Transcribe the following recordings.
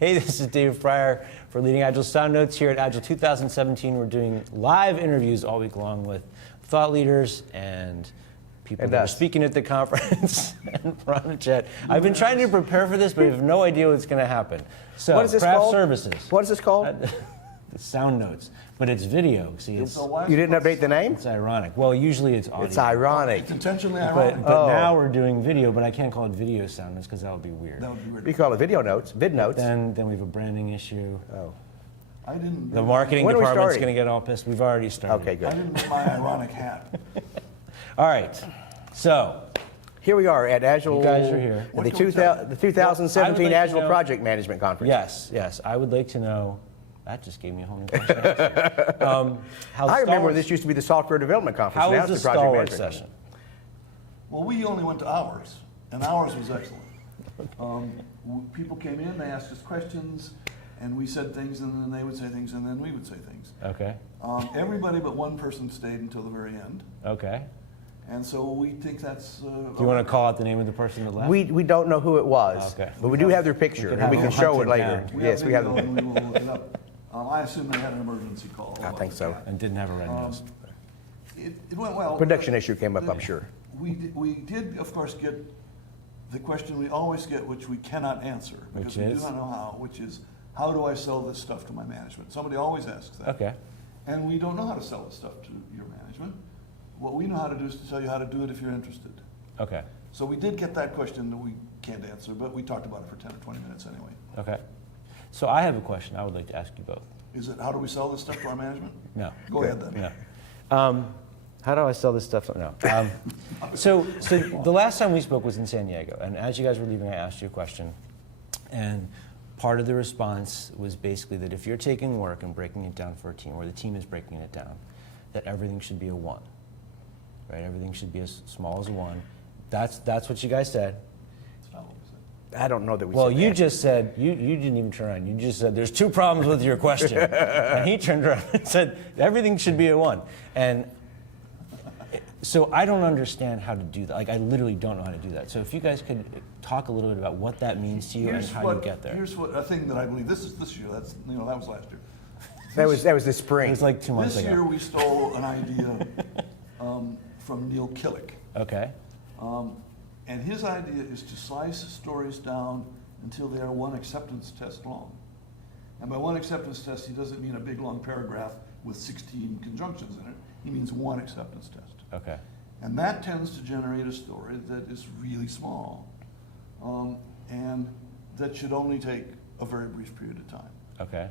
Hey, this is Dave Fryer for Leading Agile Soundnotes here at Agile 2017. We're doing live interviews all week long with thought leaders and people that are speaking at the conference and Ron and Chet. I've been trying to prepare for this, but I have no idea what's going to happen. So, what is this craft called? services. What is this called? Soundnotes, but it's video. See, you didn't update the name? It's ironic. Well, usually it's audio. It's ironic. It's intentionally ironic. But now we're doing video, but I can't call it video Soundnotes because that would be weird. That would be weird. We call it video notes, vid notes. Then we have a branding issue. Oh. I didn't. The marketing When are we department's starting? going to get all pissed. We've already started. Okay, I good. didn't wear my ironic hat. All right. So Here we are at Agile. You guys are here. At What can we the tell you? 2017 Well, I would like to Agile know- Project Management Conference. yes, I would like to know. That just gave me a whole new question. How I remember Stalwarts- this used to be the Software Development Conference. How now was it's the the Project Stalwart Management session? Well, we only went to ours, and ours was excellent. People came in, they asked us questions, and we said things, and then they would say things, and then we would say things. Okay. Everybody but one person stayed until the very end, Okay. and so we think that's. Do you want to call out the name of the person that left? We don't know who it was, Okay. but we do have their picture, could and we have can them show it hunted later. down. Yes, we have video, them. and we will look it up. I assume they had an emergency call. I think so. And didn't have a red nose. It went well. Production issue came up, I'm sure. We did, of course, get the question we always get, which we cannot answer. Because Which we is? do not know how, which is, how do I sell this stuff to my management? Somebody always asks that. Okay. And we don't know how to sell this stuff to your management. What we know how to do is to tell you how to do it if you're interested. Okay. So we did get that question that we can't answer, but we talked about it for 10 or 20 minutes anyway. Okay. So I have a question I would like to ask you both. Is it, how do we sell this stuff to our management? No. Go ahead then. No. How do I sell this stuff? No. So the last time we spoke was in San Diego, and as you guys were leaving, I asked you a question, and part of the response was basically that if you're taking work and breaking it down for a team, or the team is breaking it down, that everything should be a one, right? Everything should be as small as a one. That's what you guys said. That's not what we said. I don't know that we Well, said you that. just said, you didn't even turn around. You just said, there's two problems with your question. And he turned around and said, everything should be a one. And so I don't understand how to do that. Like, I literally don't know how to do that. So if you guys could talk a little bit about what that means to you and how you get there. Here's what, a thing that I believe, this is this year, that's, that was last year. That was this It spring. was like 2 months This ago. year we stole an idea from Neil Killick. Okay. And his idea is to slice stories down until they are one acceptance test long. And by one acceptance test, he doesn't mean a big long paragraph with 16 conjunctions in it. He means one acceptance test. Okay. And that tends to generate a story that is really small. And that should only take a very brief period of time. Okay.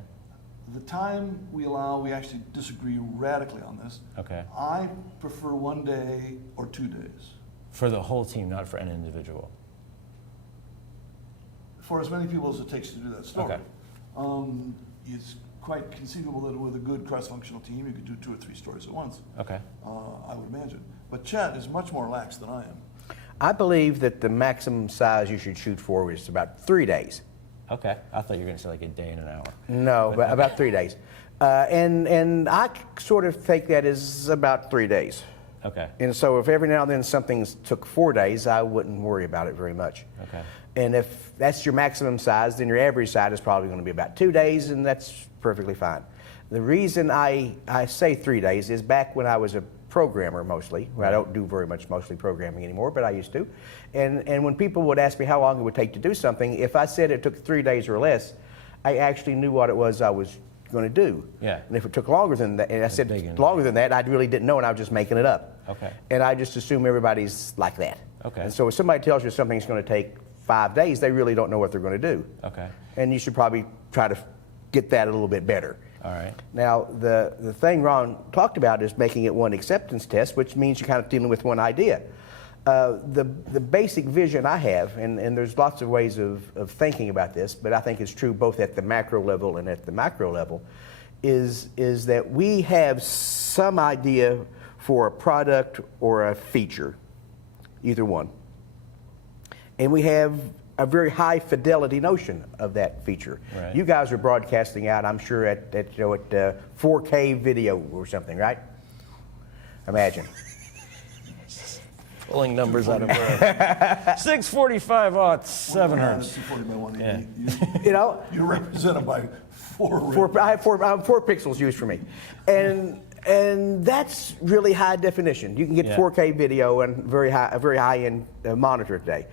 The time we allow, we actually disagree radically on this. Okay. I prefer 1 day or 2 days. For the whole team, not for an individual. For as many people as it takes to do that story. Okay. It's quite conceivable that with a good cross-functional team, you could do 2 or 3 stories at once. Okay. I would imagine. But Chet is much more lax than I am. I believe that the maximum size you should shoot for is about 3 days. Okay. I thought you were going to say like a day and an hour. No, but about 3 days. And I sort of take that as about 3 days. Okay. And so if every now and then something took 4 days, I wouldn't worry about it very much. Okay. And if that's your maximum size, then your average size is probably going to be about 2 days, and that's perfectly fine. The reason I say 3 days is back when I was a programmer mostly. Well, I don't do very much mostly programming anymore, but I used to. And when people would ask me how long it would take to do something, if I said it took 3 days or less, I actually knew what it was I was going to do. Yeah. And if it took longer than that, and I said big longer than that, I really didn't know, and I was just making it up. Okay. And I just assume everybody's like that. Okay. And so if somebody tells you something's going to take 5 days, they really don't know what they're going to do. Okay. And you should probably try to get that a little bit better. All right. Now, the thing Ron talked about is making it one acceptance test, which means you're kind of dealing with one idea. The basic vision I have, and there's lots of ways of thinking about this, but I think it's true both at the macro level and at the micro level, is that we have some idea for a product or a feature, either one. And we have a very high fidelity notion of that feature. Right. You guys are broadcasting out, I'm sure, at 4K video or something, right? Imagine. pulling numbers out of where. 645 aught 7 hertz. 240 by 180. Yeah. You know, You're represented by I have 4 pixels used for me, and that's really high definition. You can get Yeah. 4K video and a very high end monitor today.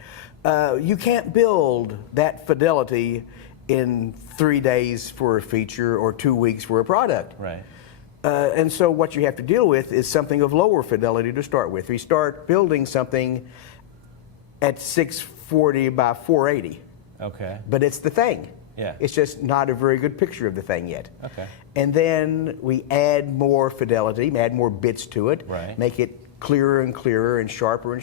You can't build that fidelity in 3 days for a feature or 2 weeks for a product. Right. And so what you have to deal with is something of lower fidelity to start with. We start building something at 640 by 480, Okay. but it's the thing. Yeah. It's just not a very good picture of the thing yet. Okay. And then we add more fidelity, add more bits to it, Right. make it clearer and clearer and sharper,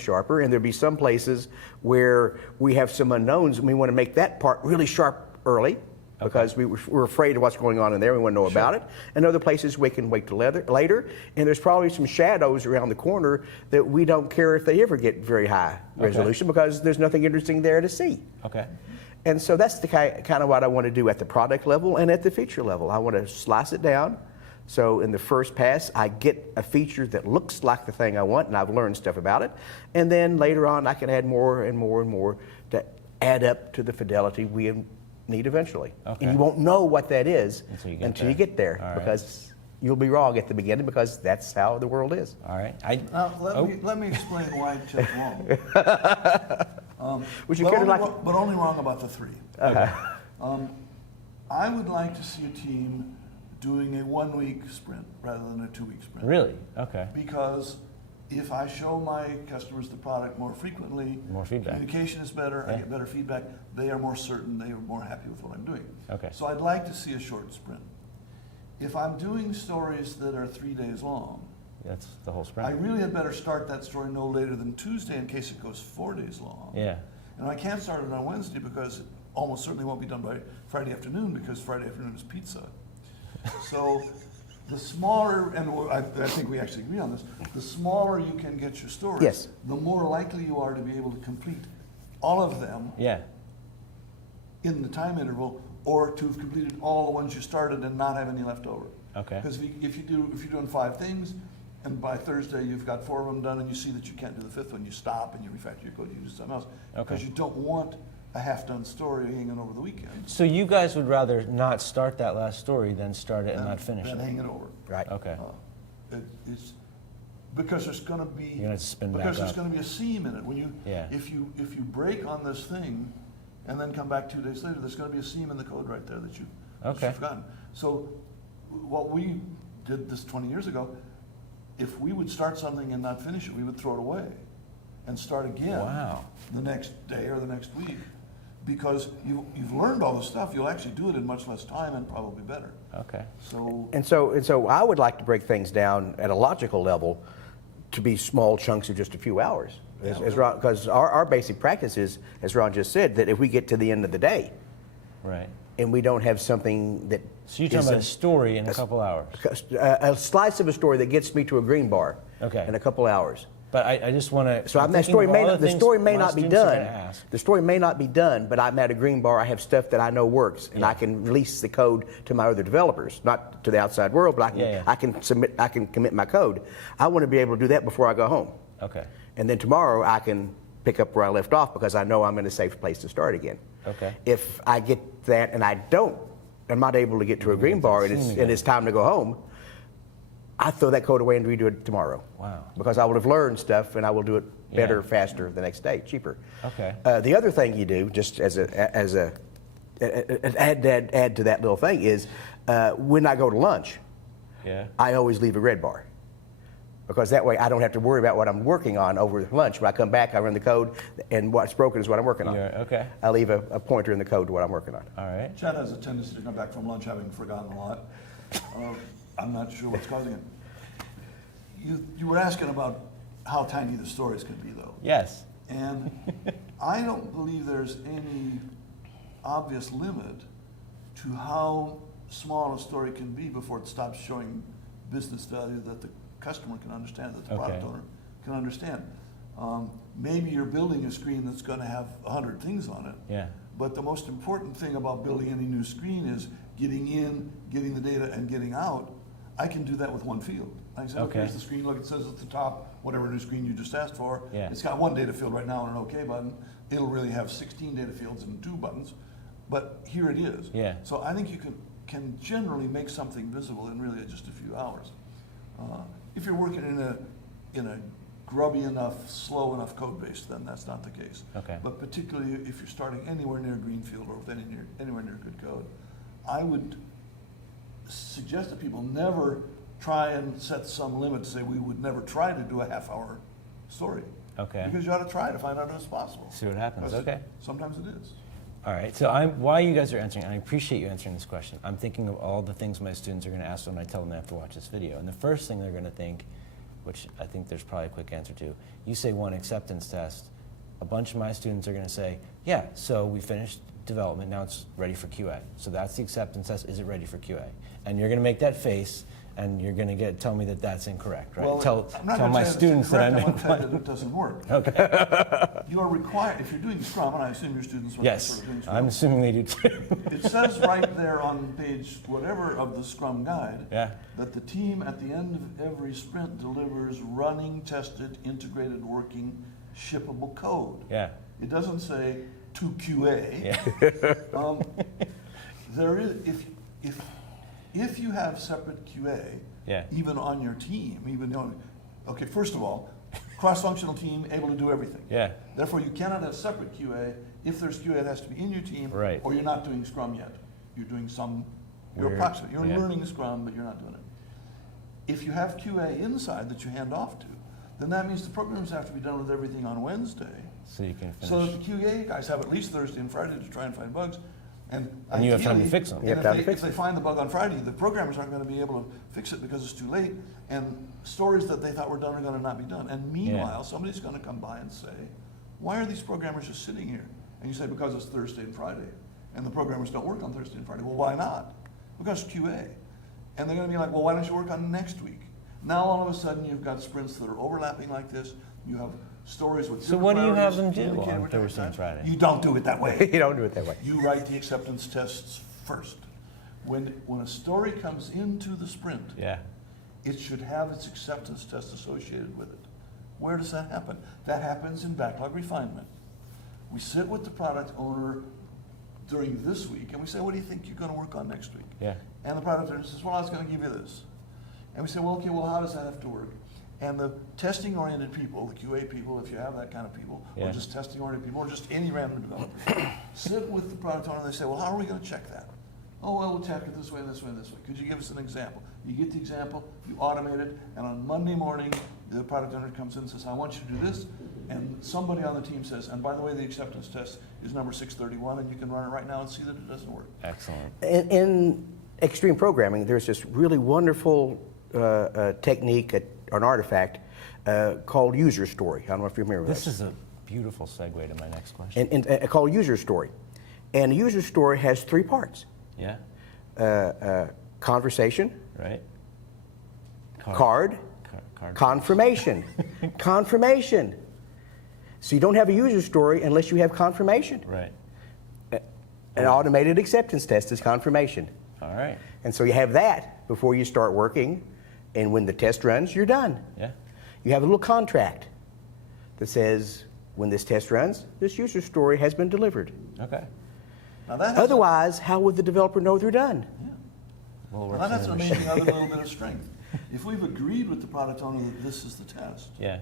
and there'll be some places where we have some unknowns and we want to make that part really sharp early because we're afraid of what's going on in there, we want to know about it. And other places we can wait till later, and there's probably some shadows around the corner that we don't care if they ever get very high resolution because there's nothing interesting there to see. Okay. And so that's the kind of what I want to do at the product level and at the feature level. I want to slice it down. So in the first pass, I get a feature that looks like the thing I want, and I've learned stuff about it. And then later on, I can add more and more and more to add up to the fidelity we need eventually. Okay. And you won't know what that is until you get there. All right. because you'll be wrong at the beginning because that's how the world is. All right. Now, let me explain why Chet's wrong. Would you care to But only wrong about the 3. Okay. I would like to see a team doing a 1-week sprint rather than a 2-week sprint. Really? Okay. Because if I show my customers the product more frequently, More feedback. communication is better, I Yeah. get better feedback, they are more certain, they are more happy with what I'm doing. Okay. So I'd like to see a short sprint. If I'm doing stories that are 3 days long, That's the whole I sprint. really had better start that story no later than Tuesday in case it goes 4 days long. Yeah. And I can't start it on Wednesday because it almost certainly won't be done by Friday afternoon because Friday afternoon is pizza. So the smaller, and I think we actually agree on this, the smaller you can get your stories, Yes. the more likely you are to be able to complete all of them Yeah. in the time interval or to have completed all the ones you started and not have any left over. Okay. Because if you're doing 5 things, and by Thursday you've got 4 of them done, and you see that you can't do the 5th one, you stop and you refactor your code, you do something else. Because you don't want a half-done story hanging over the weekend. So you guys would rather not start that last story than start it and not finish Then it? hang it over. Right. Okay. It's because there's going to be You're gonna have to spin back because there's up. going to be a seam in it when you Yeah. if you break on this thing and then come back 2 days later, there's going to be a seam in the code right there that Okay. you've forgotten. So what we did this 20 years ago, if we would start something and not finish it, we would throw it away and start again Wow. the next day or the next week. Because you've learned all this stuff, you'll actually do it in much less time and probably better. Okay. So And so I would like to break things down at a logical level to be small chunks of just a few hours. Because our basic practice is, as Ron just said, that if we get to the end of the day Right. and we don't have something that So you're talking about a story in a couple hours. a slice of a story that gets me to a green bar Okay. in a couple hours. But I just want to. So that story may not, the story may not be done. The story may not be done, but I'm at a green bar. I have stuff that I know works, and I can release the code to my other developers, not to the outside world, but I can commit my code. I want to be able to do that before I go home. Okay. And then tomorrow I can pick up where I left off because I know I'm in a safe place to start again. Okay. If I get that and I'm not able to get to a green bar and it's time to go home, I throw that code away and redo it tomorrow. Wow. Because I will have learned stuff and I will do it better, faster the next day, cheaper. Okay. The other thing you do, just as a add to that little thing, is when I go to lunch, Yeah. I always leave a red bar. Because that way I don't have to worry about what I'm working on over lunch. When I come back, I run the code, and what's broken is what I'm working on. Yeah, okay. I leave a pointer in the code to what I'm working on. All right. Chad has a tendency to come back from lunch having forgotten a lot. I'm not sure what's causing it. You were asking about how tiny the stories can be, though. Yes. And I don't believe there's any obvious limit to how small a story can be before it stops showing business value that the customer can understand, that the product owner can understand. Maybe you're building a screen that's going to have 100 things on it. Yeah. But the most important thing about building any new screen is getting in, getting the data, and getting out. I can do that with one field. I said, okay, Okay. here's the screen, look, it says at the top, whatever new screen you just asked for. Yeah. It's got one data field right now and an OK button. It'll really have 16 data fields and 2 buttons, but here it is. Yeah. So I think you can generally make something visible in really just a few hours. If you're working in a grubby enough, slow enough code base, then that's not the case. Okay. But particularly if you're starting anywhere near greenfield or with anywhere near good code, I would suggest that people never try and set some limit to say we would never try to do a half-hour story. Okay. Because you ought to try to find out if it's possible. See what happens. Because Okay. sometimes it is. All right, so while you guys are answering, and I appreciate you answering this question, I'm thinking of all the things my students are going to ask when I tell them they have to watch this video. And the first thing they're going to think, which I think there's probably a quick answer to, you say one acceptance test, a bunch of my students are going to say, yeah, so we finished development, now it's ready for QA. So that's the acceptance test, is it ready for QA? And you're going to make that face, and you're going to tell me that that's incorrect, right? Well, tell I'm not tell gonna my say that students it's that I'm incorrect. I want to tell you in. that it doesn't work. Okay. You are required, if you're doing Scrum, and I assume your students are Yes, sort of doing Scrum. I'm assuming they do too. It says right there on page whatever of the Scrum guide Yeah. that the team at the end of every sprint delivers running, tested, integrated, working, shippable code. Yeah. It doesn't say to QA. Yeah. There is, if you have separate QA, Yeah. even on your team, okay, first of all, cross-functional team able to do everything. Yeah. Therefore, you cannot have separate QA. If there's QA, it has to be in your team. Right. Or you're not doing Scrum yet. You're doing you're Weird. approximate. You're Yeah. learning Scrum, but you're not doing it. If you have QA inside that you hand off to, then that means the programs have to be done with everything on Wednesday. So you can finish. So that the QA guys have at least Thursday and Friday to try and find bugs. And you have time to ideally- fix them. and You have time to fix if they find the bug on Friday, the programmers aren't going to be able to fix it because it's too late. And stories that they thought were done are going to not be done. And meanwhile, somebody's going to come by and say, why are these programmers just sitting here? And you say, because it's Thursday and Friday. And the programmers don't work on Thursday and Friday. Well, why not? Because it's QA. And they're going to be like, well, why don't you work on next week? Now all of a sudden you've got sprints that are overlapping like this. You have stories with So different what do you have priorities, them do communicating on with different Thursday and times. Friday? You don't do it that way. You don't do it that way. You write the acceptance tests first. When a story comes into the sprint, Yeah. it should have its acceptance test associated with it. Where does that happen? That happens in backlog refinement. We sit with the product owner during this week and we say, what do you think you're going to work on next week? Yeah. And the product owner says, well, I was going to give you this. And we say, well, okay, well, how does that have to work? And the testing-oriented people, the QA people, if you have that kind of people, Yeah. or just testing-oriented people, or just any random developer, sit with the product owner and they say, well, how are we going to check that? Oh, well, we'll check it this way, this way, this way. Could you give us an example? You get the example, you automate it, and on Monday morning, the product owner comes in and says, I want you to do this. And somebody on the team says, and by the way, the acceptance test is number 631, and you can run it right now and see that it doesn't work. Excellent. In extreme programming, there's this really wonderful technique, an artifact called user story. I don't know if you remember This is a beautiful segue to my next question. and called user story. And a user story has 3 parts. Yeah. Conversation, Right. card, confirmation. Confirmation. So you don't have a user story unless you have confirmation. Right. An automated acceptance test is confirmation. All right. And so you have that before you start working, and when the test runs, you're done. Yeah. You have a little contract that says, when this test runs, this user story has been delivered. Okay. Now that has Otherwise, how would the developer know they're done? Well, Well, that's an amazing other little bit of strength. If we've agreed with the product owner that this is the test, Yeah.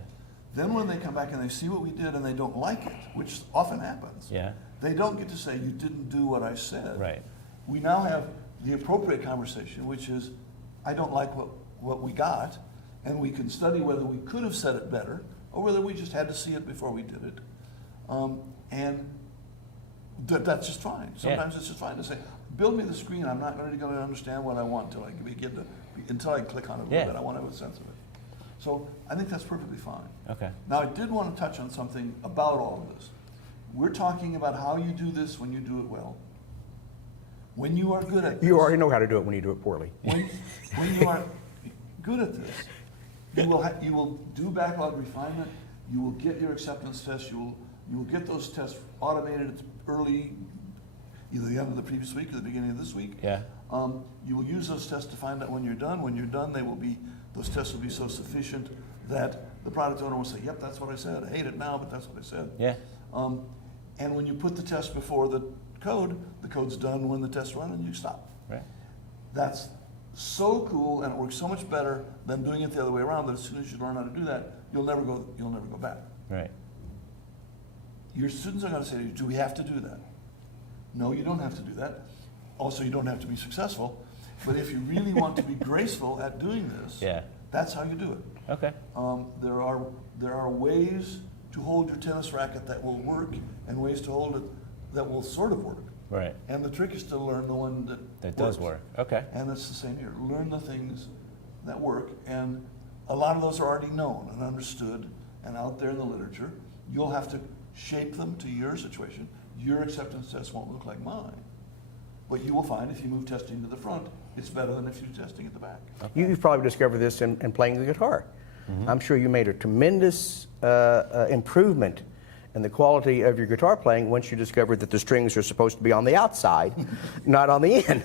then when they come back and they see what we did and they don't like it, which often happens, Yeah. they don't get to say, you didn't do what I said. Right. We now have the appropriate conversation, which is, I don't like what we got, and we can study whether we could have said it better or whether we just had to see it before we did it. And that's just fine. Sometimes it's just fine to say, build me the screen. I'm not really going to understand what I want until I click on it a little Yeah. bit. I want to have a sense of it. So I think that's perfectly fine. Okay. Now, I did want to touch on something about all of this. We're talking about how you do this when you do it well. When you are good at this. You already know how to do it when you do it poorly. When you are good at this, you will do backlog refinement, you will get your acceptance tests, you will get those tests automated early, either the end of the previous week or the beginning of this week. Yeah. You will use those tests to find out when you're done. When you're done, they will be those tests will be so sufficient that the product owner will say, yep, that's what I said. I hate it now, but that's what I said. Yeah. And when you put the test before the code's done when the tests run and you stop. Right. That's so cool, and it works so much better than doing it the other way around, that as soon as you learn how to do that, you'll never go back. Right. Your students are going to say to you, do we have to do that? No, you don't have to do that. Also, you don't have to be successful. But if you really want to be graceful at doing this, Yeah. that's how you do it. Okay. There are ways to hold your tennis racket that will work, and ways to hold it that will sort of work. Right. And the trick is to learn the one That does work. Okay. And it's the same here. Learn the things that work, and a lot of those are already known and understood and out there in the literature. You'll have to shape them to your situation. Your acceptance test won't look like mine. But you will find if you move testing to the front, it's better than if you do testing at the back. Okay. You've probably discovered this in playing the guitar. Mm-hmm. I'm sure you made a tremendous improvement in the quality of your guitar playing once you discovered that the strings are supposed to be on the outside, not on the end.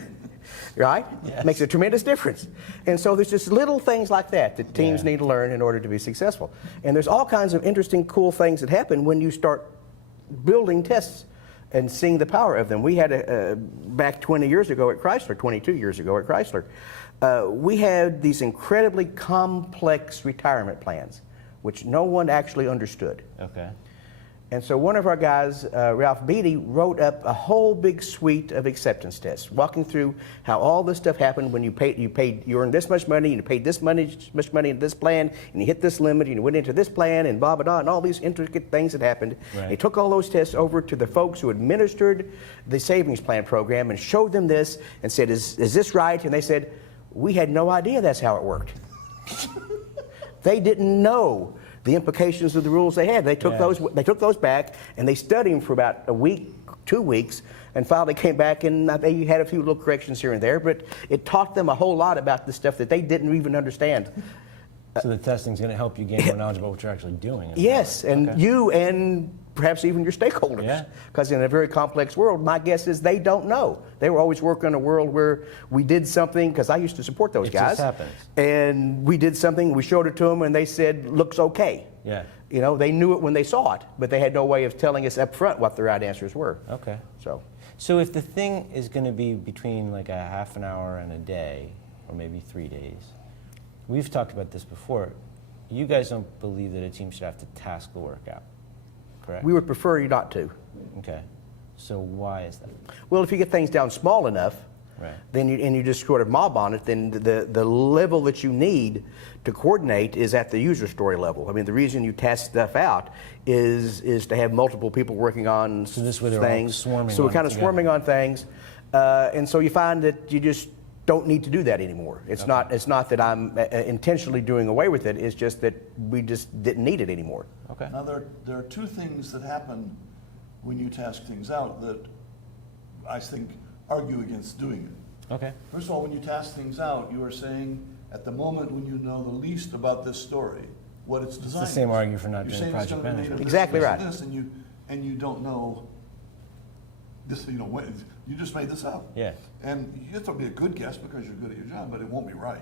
Right? Yes. Makes a tremendous difference. And so there's just little things like that that teams Yeah. need to learn in order to be successful. And there's all kinds of interesting, cool things that happen when you start building tests and seeing the power of them. We had back 20 years ago at Chrysler, 22 years ago at Chrysler, we had these incredibly complex retirement plans, which no one actually understood. Okay. And so one of our guys, Ralph Beatty, wrote up a whole big suite of acceptance tests, walking through how all this stuff happened when you earned this much money, you paid this much money in this plan, and you hit this limit, and you went into this plan, and blah, blah, blah, and all these intricate things that happened. Right. He took all those tests over to the folks who administered the savings plan program and showed them this and said, is this right? And they said, we had no idea that's how it worked. They didn't know the implications of the rules they had. They took those back, and they studied them for about a week, 2 weeks, and finally came back, and they had a few little corrections here and there, but it taught them a whole lot about the stuff that they didn't even understand. So the testing's going to help you gain more knowledge about what you're actually doing. Yes, and Okay. you and perhaps even your stakeholders. Yeah. Because in a very complex world, my guess is they don't know. They were always working in a world where we did something, because I used to support those It guys. just happens. And we did something, we showed it to them, and they said, looks okay. Yeah. You know, they knew it when they saw it, but they had no way of telling us up front what the right answers were. Okay. So if the thing is going to be between like a half an hour and a day, or maybe 3 days, we've talked about this before. You guys don't believe that a team should have to task the work out, correct? we would prefer you not to. Okay. So why is that? Well, if you get things down small enough, Right. then you just sort of mob on it, then the level that you need to coordinate is at the user story level. I mean, the reason you task stuff out is to have multiple people working on So this way they're all things. swarming So we're on kind of together. swarming on things, and so you find that you just don't need to do that anymore. It's not that I'm intentionally doing away with it. It's just that we just didn't need it anymore. Okay. Now, there are two things that happen when you task things out that I think argue against doing it. Okay. First of all, when you task things out, you are saying at the moment when you know the least about this story, what it's designed. It's the same is. argument for not You're doing saying it's project gonna be made of management. this, Exactly this, right. and this, and you don't know this. You know, you just made this up. Yeah. And you have to be a good guess because you're good at your job, but it won't be right.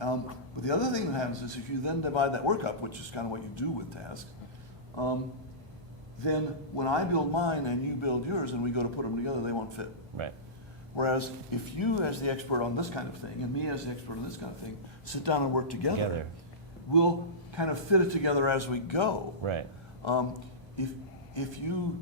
But the other thing that happens is if you then divide that work up, which is kind of what you do with tasks, then when I build mine and you build yours and we go to put them together, they won't fit. Right. Whereas if you as the expert on this kind of thing and me as the expert on this kind of thing sit down and work together, we'll kind of fit it together as we go. Right. If you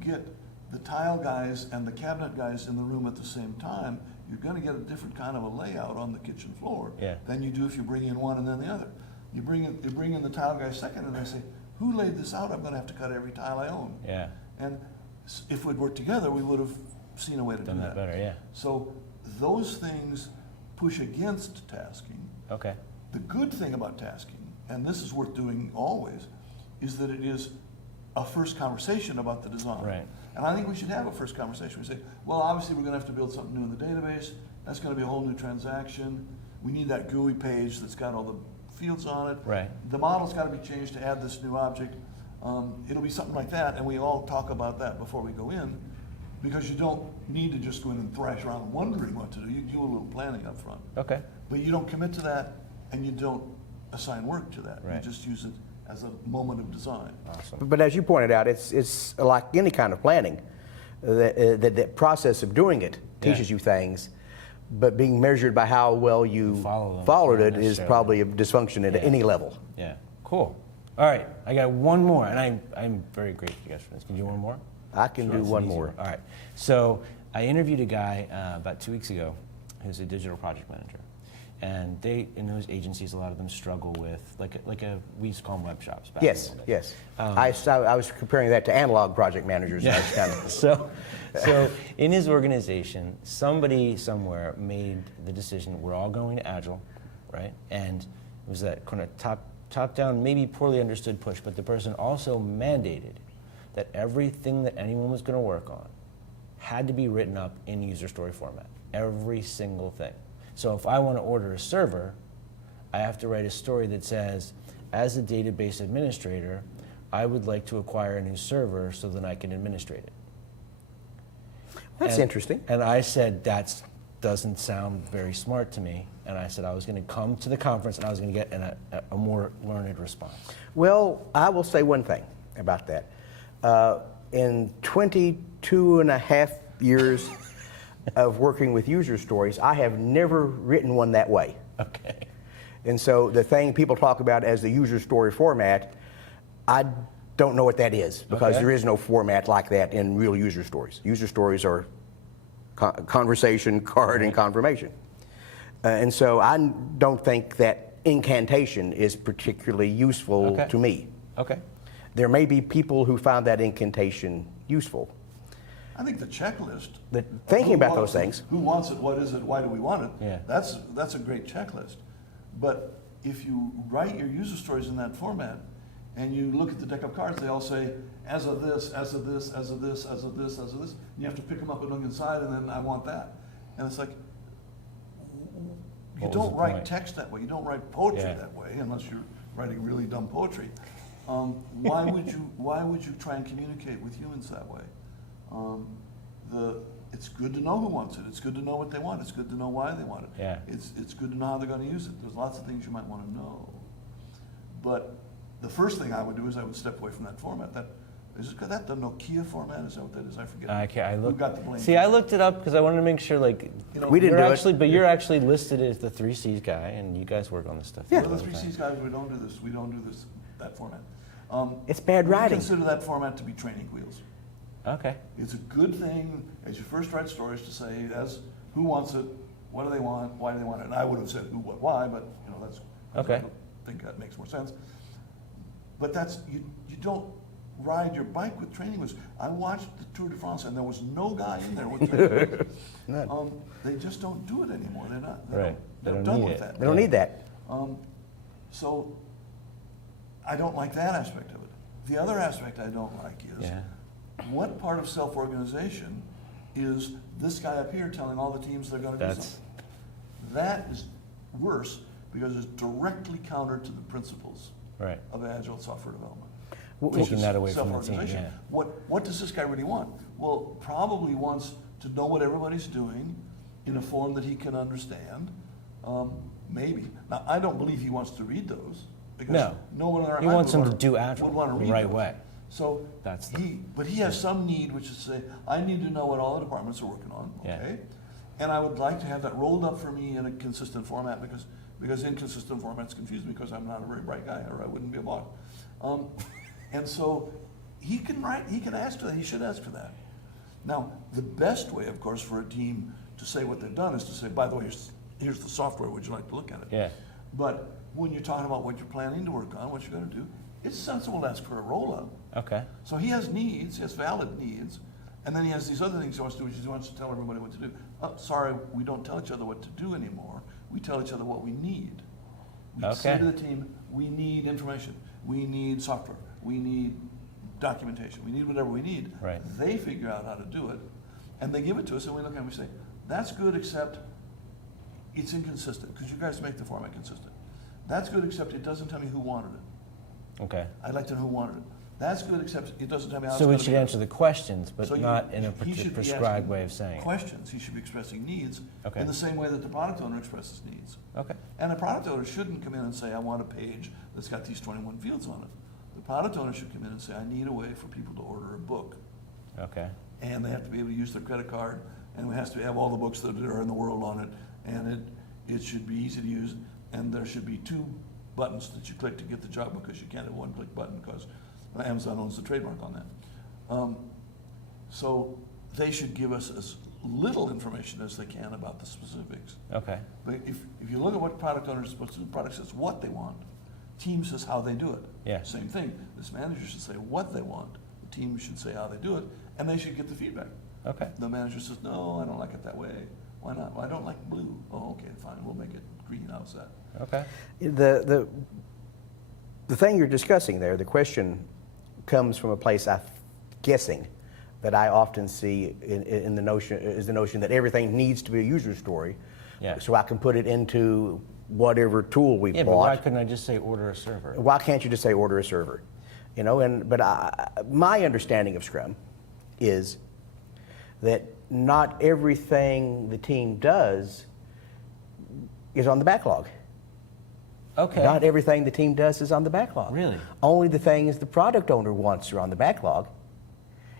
get the tile guys and the cabinet guys in the room at the same time, you're going to get a different kind of a layout on the kitchen floor than you do if you bring in one and then the other. You bring in the tile guys second, and they say, "Who laid this out? I'm going to have to cut every tile I own." Yeah. And if we'd worked together, we would have seen a way to Done do that better, yeah. So those things push against tasking. Okay. The good thing about tasking, and this is worth doing always, is that it is a first conversation about the design. Right. And I think we should have a first conversation. We say, well, obviously we're going to have to build something new in the database. That's going to be a whole new transaction. We need that GUI page that's got all the fields on it. Right. The model's got to be changed to add this new object. It'll be something like that, and we all talk about that before we go in, because you don't need to just go in and thrash around wondering what to do. You do a little planning up front. Okay. But you don't commit to that and you don't assign work to that. Right. You just use it as a moment of design. Awesome. But as you pointed out, it's like any kind of planning. That process of doing it teaches you things, but being measured by how well you Follow them, followed not it is necessarily. probably a dysfunction at any level. Yeah, cool. All right, I got one more, and I'm very grateful to you guys for this. Can you do one more? I can do It's an one easy more. All right. So I interviewed a guy about 2 weeks ago who's a digital project manager. And they, in those agencies, a lot of them struggle with, we used to call them web shops back Yes, in the day. yes. I was comparing that to analog project managers. Yeah. I was kind of, So in his organization, somebody somewhere made the decision, we're all going to Agile, right? And it was that kind of top-down, maybe poorly understood push, but the person also mandated that everything that anyone was going to work on had to be written up in user story format, every single thing. So if I want to order a server, I have to write a story that says, as a database administrator, I would like to acquire a new server so that I can administrate it. that's interesting. And I said, that doesn't sound very smart to me. And I said I was going to come to the conference and I was going to get a more learned response. Well, I will say one thing about that. In 22 and a half years of working with user stories, I have never written one that way. Okay. And so the thing people talk about as the user story format, I don't know what that is, because Okay. there is no format like that in real user stories. User stories are conversation, card, and confirmation. And so I don't think that incantation is particularly useful Okay. to me. Okay. There may be people who find that incantation useful. I think the checklist. But of thinking who about wants those it, things. Who wants it? What is it? Why do we want it? Yeah. That's a great checklist. But if you write your user stories in that format, and you look at the deck of cards, they all say, as of this, as of this, as of this, as of this, as of this. And you have to pick them up and look inside, and then I want that. And it's like, you What was don't the write point? text that way. You don't write poetry Yeah. that way, unless you're writing really dumb poetry. Why would you try and communicate with humans that way? It's good to know who wants it. It's good to know what they want. It's good to know why they want it. Yeah. It's good to know how they're going to use it. There's lots of things you might want to know. But the first thing I would do is I would step away from that format. Is that the Nokia format? Is that what that is? I forget. Who got the blame? See, I looked it up because I wanted to make sure, like, You know, We didn't you're do it. actually, but you're actually listed as the 3 Cs guy, and you guys work on this stuff. Yeah. We're the 3 Cs guys. We don't do this. We don't do this. That format. It's bad we writing. consider that format to be training wheels. Okay. It's a good thing as you first write stories to say, as who wants it, what do they want, why do they want it? And I would have said who, what, why, but you know that's Okay. I think that makes more sense. But that's you don't ride your bike with training wheels. I watched the Tour de France and there was no guy in there with training wheels. None. They just don't do it anymore. They're not. Right. They're They don't done need with it. that. They don't need that. So I don't like that aspect of it. The other aspect I don't like is Yeah. what part of self-organization is this guy up here telling all the teams they're going to do That's- something? That is worse because it's directly counter to the principles Right. of Agile software development. Taking which is that away from the team, self-organization. yeah. What does this guy really want? Well, probably wants to know what everybody's doing in a form that he can understand. Maybe. Now, I don't believe he wants to read those because No. no one in our He mind wants would them to wanna- do Agile would want to the read right those. way. So That's the- but he has some need, which is to say, I need to know what all the departments are working on, Yeah. okay? And I would like to have that rolled up for me in a consistent format because inconsistent formats confuse me because I'm not a very bright guy or I wouldn't be a boss. And so he can ask for that, he should ask for that. Now, the best way, of course, for a team to say what they've done is to say, by the way, here's the software, would you like to look at it? Yeah. But when you're talking about what you're planning to work on, what you're gonna do, it's sensible to ask for a roll-up. Okay. So he has needs, he has valid needs, and then he has these other things he wants to do, which is he wants to tell everybody what to do. Oh, sorry, we don't tell each other what to do anymore. We tell each other what we need. We say Okay. to the team, we need information, we need software, we need documentation, we need whatever we need. Right. They figure out how to do it, and they give it to us, and we look at it and we say, that's good, except it's inconsistent, because you guys make the format consistent. That's good, except it doesn't tell me who wanted it. Okay. I'd like to know who wanted it. That's good, except it doesn't tell me how So we it's should going answer the questions, but So you- not in a he should be prescribed asking way of saying it. questions. He should be expressing needs Okay. in the same way that the product owner expresses needs. Okay. And the product owner shouldn't come in and say, I want a page that's got these 21 fields on it. The product owner should come in and say, I need a way for people to order a book. Okay. And they have to be able to use their credit card, and it has to have all the books that are in the world on it, and it should be easy to use, and there should be 2 buttons that you click to get the job, because you can't have one click button because Amazon owns the trademark on that. So they should give us as little information as they can about the specifics. Okay. But if you look at what product owners are supposed to do, the product says what they want, team says how they do it. Yeah. Same thing, this manager should say what they want, the team should say how they do it, and they should get the feedback. Okay. The manager says, no, I don't like it that way. Why not? Well, I don't like blue. Oh, okay, fine, we'll make it green. How's that? Okay. The thing you're discussing there, the question comes from a place I'm guessing that I often see in the notion that everything needs to be a user story. Yeah. So I can put it into whatever tool we Yeah, bought. but why couldn't I just say order a server? Why can't you just say order a server? You know, my understanding of Scrum is that not everything the team does is on the backlog. Okay. Not everything the team does is on the backlog. Really? Only the things the product owner wants are on the backlog.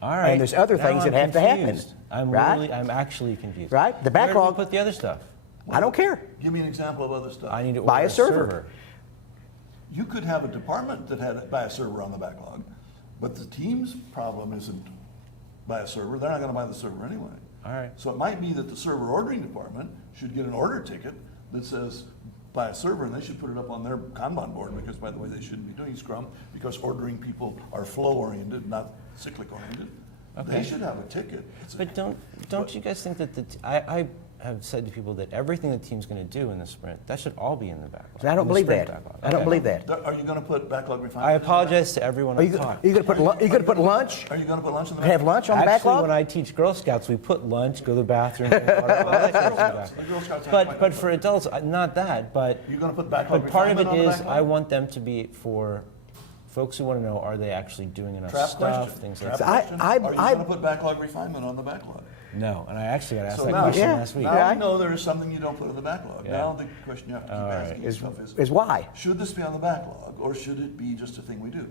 All right. And there's other Now things I'm that have to happen, confused. right? I'm actually confused. Right? The Where do backlog- we put the other stuff? I don't care. Give me an example of other stuff. I need to Buy order a server. You could have a department that had buy a server on the backlog, but the team's problem isn't buy a server. They're not going to buy the server anyway. All right. So it might be that the server ordering department should get an order ticket that says buy a server, and they should put it up on their Kanban board, because, by the way, they shouldn't be doing Scrum, because ordering people are flow-oriented, not cyclic-oriented. Okay. They should have a ticket. But don't you guys think that I have said to people that everything the team's going to do in the sprint, that should all be in the backlog. I don't in the believe sprint that. backlog. I don't Okay. believe that. Are you going to put backlog refinement? I in the apologize to everyone Are I've you talked. going to put lunch? Are you going to put lunch in the Have backlog? lunch on the Actually, backlog? when I teach Girl Scouts, we put lunch, go to the bathroom, drink water, all that kind of stuff. The Girl Scouts have But quite for adults, not that. But You're going to put backlog but part of it refinement on the is backlog? I want them to be for folks who want to know, are they actually doing enough Trap stuff, question. things Trap like that. question. I- Are you I- going to put backlog refinement on the backlog? No, and I actually got asked So that now- question Yeah. last week. Now Yeah. we know there is something you don't put on the backlog. Yeah. Now the question you have to keep All right. asking yourself Is why? should this be on the backlog, or should it be just a thing we do?